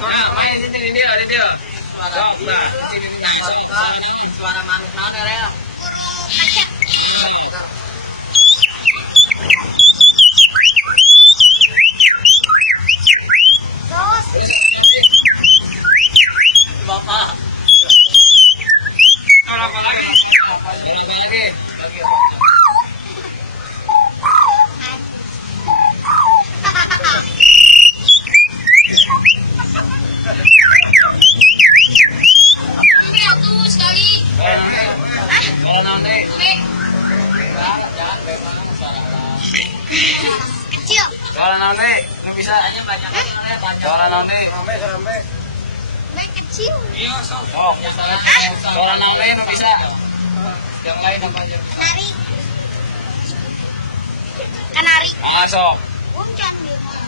Nah, main ini dia. Sok, nah, sini nah, sok, Suara manuk naon ya? Burung kaca. Terus Bapak. Suara apa lagi? Ambil aku sekali. Suara nanti. Ambil. Jangan bebas suara lah. Kecil. Suara nanti, lu bisa. Hanya banyak banyak. Suara nanti. Ambil kecil. Iya, sok. Suara nanti lu bisa. Yang lain apa aja? Kanari. Kanari. Ah, sok. Uncan dia.